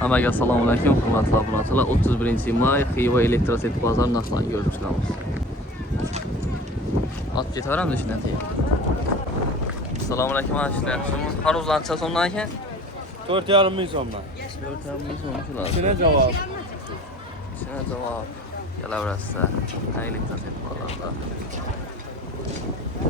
Hammaga assalomu alaykum, hurmatli obunachilar. 31-may Xiva elektroset bozor narxlarini ko'rib chiqamiz. Olib ketaveramiz ishdan keyin. Assalomu alaykum ashlar. Haruzlancha so'mdan ekan? 4,5 ming so'mdan. 4,5 ming so'm shular. Ichine javob. Ichine javob. Kelaverasizlar. Elektroset bozorda.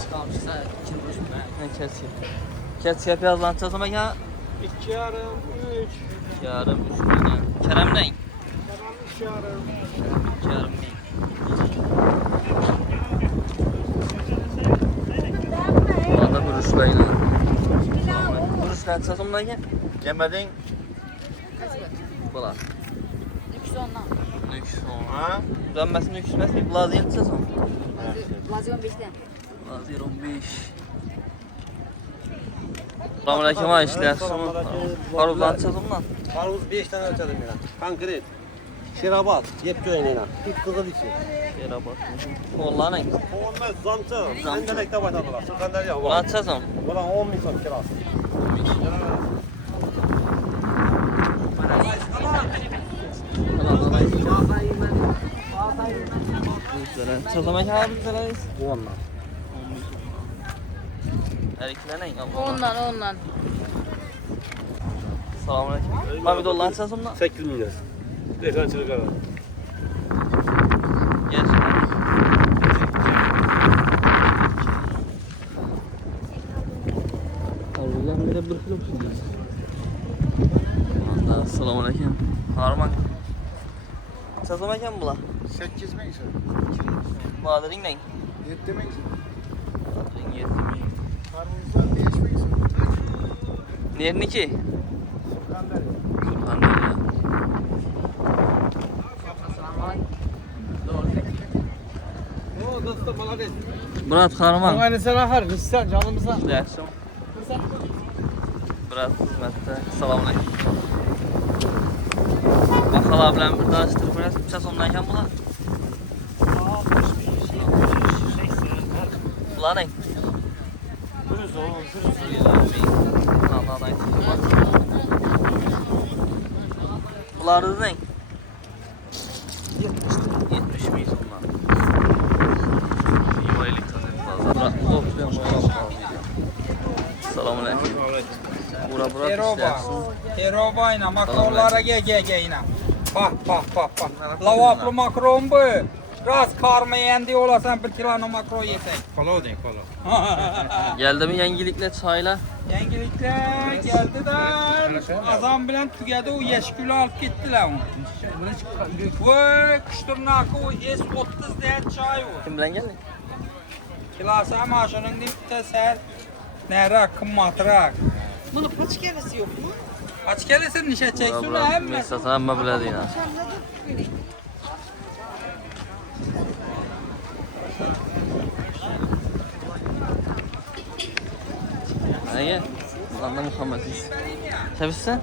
Chiqamizsa, kim bo'lishmi? Men kelsin. Ketga piyazlancha so'm ekan? 2,5, 3. 2,5 ming. Karamlang. 2,5. 2,5 ming. Bana buruşlayla. Buruşlayla so'mdan ekan? Kelmading? Bo'lar. 210'dan. 210. Ha? Dönməsin 200 mi? Blazi 7 so'm. Blazi 15'ten. Blazi 15. Assalomu alaykum ashlar. Haruzlancha so'mdan. Haruz 5 tane ölçedim ya. Konkret. Şirabat, yep köyüne. Tut kızıl içi. Yerabat. Qo'llaning. Olmaz zamça. Sendelekte başladılar. Sırkandar ya. Qancha so'm? Buna 10 ming so'm kirası. Çözüm ekan bizleriz. 10 lan. Eriklening. Ondan. Assalomu alaykum. Pomidorlar qancha so'mdan? 8 milyon. Dekançılık ara. Gel. Haruzlar bir de 1 kilo pişiriyoruz. Assalomu alaykum. Harman. Çözüm ekan bular. 8 ming so'm. Madring nang? 7 ming so'm. Madring 7 ming. Haruzlar 5 ming so'm. Nerniki? Sırkandar ya. Surxondaryo. O dostum молодец. Murat Qarman. Aynı sana har, sen canımıza. Yaxshi. Murat xizmatda. Assalomu alaykum. Baholar bilan bir tanishtirib qo'yasiz. Necha so'mdan ekan bular? Bularning. Bularning 70 ming so'mdan. Assalomu alaykum. Bura. Erobayna makronlara geyina. Bak. Lavaplı makron bu. Raz karmayan diye olasan 1 kilonu makron yetek. Kolo. Geldimi yangiliklar, çaylar? Yangilikler geldi de azam bilen tügedi o yeşkülü alıp gittiler onu. Bu kuşturnakı o S30 değer çay o. Kim bilan gelding? Kilasa maşının dipte ser. Nere kımmatırak. Bunu kaç keresi yok mu? Aç gelirsin nişe çeksin Bura hem mi? mesasını hamma biladi yine. Neye? Anla Muhammediz. Şefissin?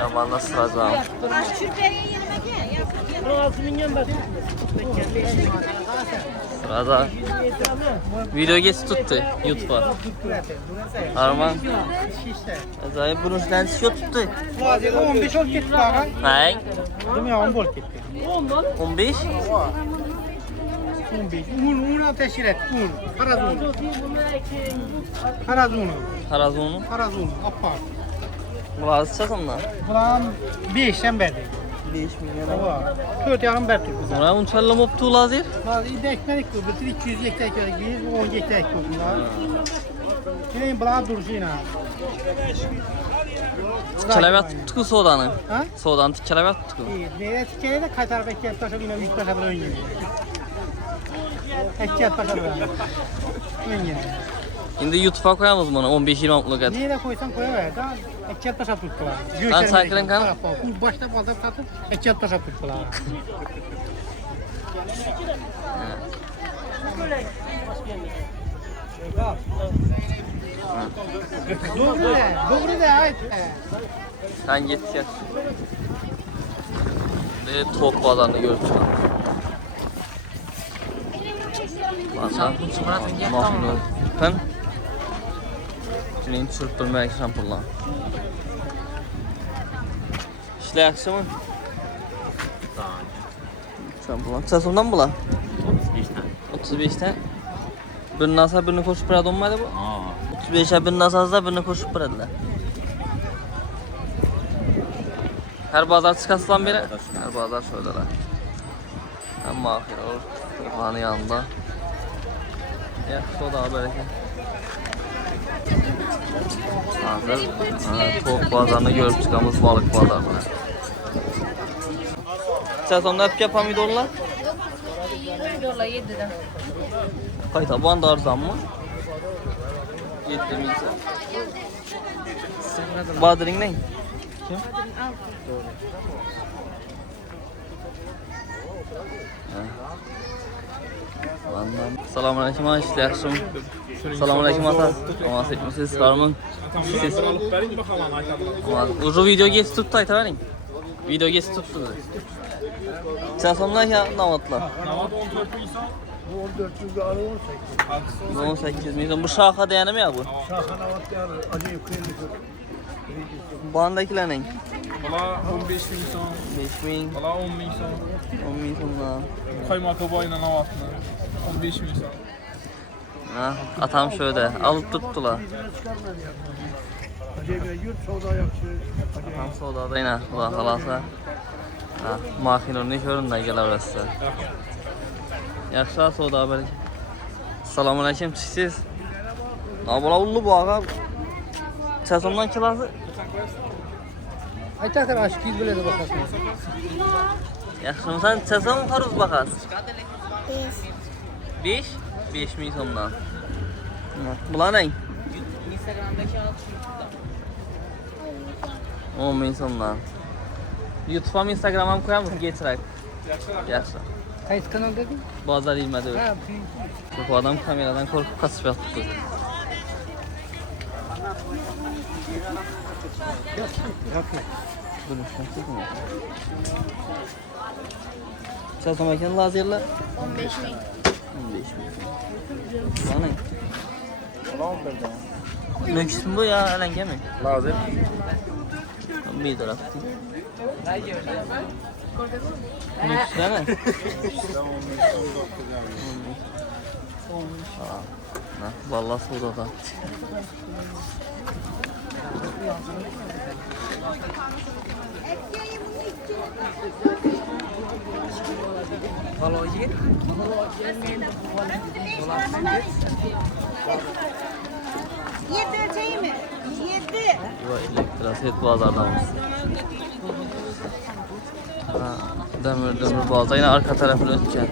Yamanla sıracağım. Sırada video geç tuttu YouTube'a. Arman. Acayip bunun lensi yok tuttu. 15 ol gitti bana. Hayır. Değil mi? 10 volt gitti. 15. 15. Un teşkil et. Un. Karazunu. Harazonu. Apar. Bular çatımdan. Bulan 5'ten beri. 5 milyon. Var. 4 yarım beri tuttu. Sonra unçallam optu lazır. İde ekmelik bu. Bir 200 gektar ekmelik. 10 gektar ekmelik bunlar. Şimdi bulan duruşuyla. Tikkelebet tutku sodanı. Ha? Sodan tikkelebet tutku. İyi. Nereye tikkeyi de kay tarafa ekmek taşı yine büyük taşı böyle oynuyor. Ekmek taşı böyle. Oynuyor. Şimdi YouTube'a koyamız bunu 15-20 mutlaka. Nereye koysan koyuver. 200 taşa tuttular. Qancha qana? Bu başta bazar satıb 200 taşa tuttular. Doğru da ayt. Sen git gel. Tok bazarını görüp çıkalım. Bazar. Mahmut. Kan? Şimdi sürüp durmaya şampulla. İşte yakışımı. Şampulla. Sasımdan mı la? 35'ten. Birini asa birini koşup bıradı olmadı bu? 35'e birini asazda birini koşup bıradılar. Her bazar çıkasılan biri. Her bazar şöyleler. Hem mahir olur. Kur'an'ın yanında. Yaxşı o da bereket. Hazır. Tavuk bazarını görüp çıkamız balık bazarını. Sezonda hep yapan videolar? $20 7'den. Kayıta bu anda arzan mı? 7 milyon. Badırın ne? Kim? Selamünaleyküm aşkım, yaxşım. Selamünaleyküm ata. Amas etmişsiniz, karımın. Siz. Ucu video geç tuttu, ayta verin. Video geç tuttu. Sen sonuna ya navatla. Navat 14 insan. Bu 1400'de arı 18. 18 milyon. Bu şaha dayanır ya bu? Şaha navat yani acayip kıymetli. Bandakiler ne? Valla 15 bin son, 5 bin, valla 10 bin son. 10 bin sonuna. Kaymakı bayına navatına 15 bin son. Ha, atam şöyle alıp tuttular. Acayip yurt soda yakışı. Atam sodada yine ulan halasa. Ha, makinonu görün de gel orası. Yaxşı soda haber. Selamünaleyküm siz. Abla ullu bu ağa. Sezondan kilası. Ayta kadar aşk değil böyle de bakarsın. Yaxşı sen sezon haruz bakas. 5. 5 bin sondan. Bulan ne? Instagram'daki 10 bin sondan. YouTube'a mı Instagram'a mı koyar mısın? Getirek. Yaxşı. Kayıt kanal dedin? Bazar ilmedi öyle. Ha, Bu adam kameradan korkup kaçıp yattı. Sezon mekanı lazerle 15 bin. 15 bin. Bana ne? Nöküsün bu ya elenge mi? Lazım. Bir taraf. Nöküsler ne? Vallahi suda da. Yedi öteyim mi? Yedi. Bu elektraset bazardan mısın? Demir bazar yine arka tarafını ötken.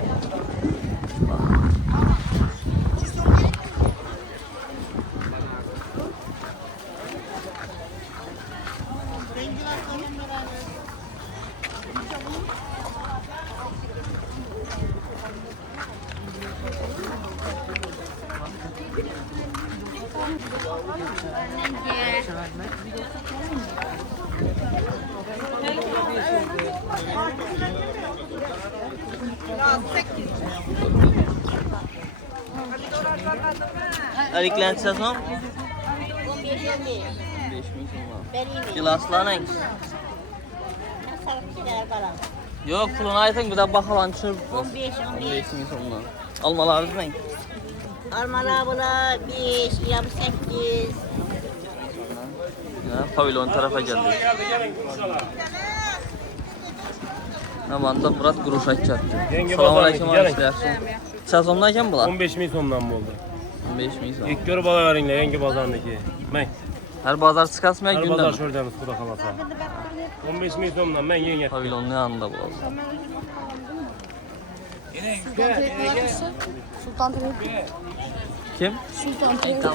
Eriklen sezon? 15 bin sonra. Gilaslar ne? Yok pulunu aytın bir de bakalım çırp. 15 15 bin sonra. Almalarınız ne? Almalar bula 5 ya 8. Pavilyon tarafa geldi. Hemen de Murat kuruş açacaktı. Selamünaleyküm arkadaşlar. Sezondayken bu lan? 15 bin sondan mı oldu? 15 bin sonra. İlk gör balalarınla yenge pazarındaki. Ben. Her bazar çıkartmaya Her gündem. pazar şuradayız kuda kalasa. 15 bin sondan ben yenge. Pavilyonun yanında bu olsun. Sultan Tepe. Kim? Sultan Tepe.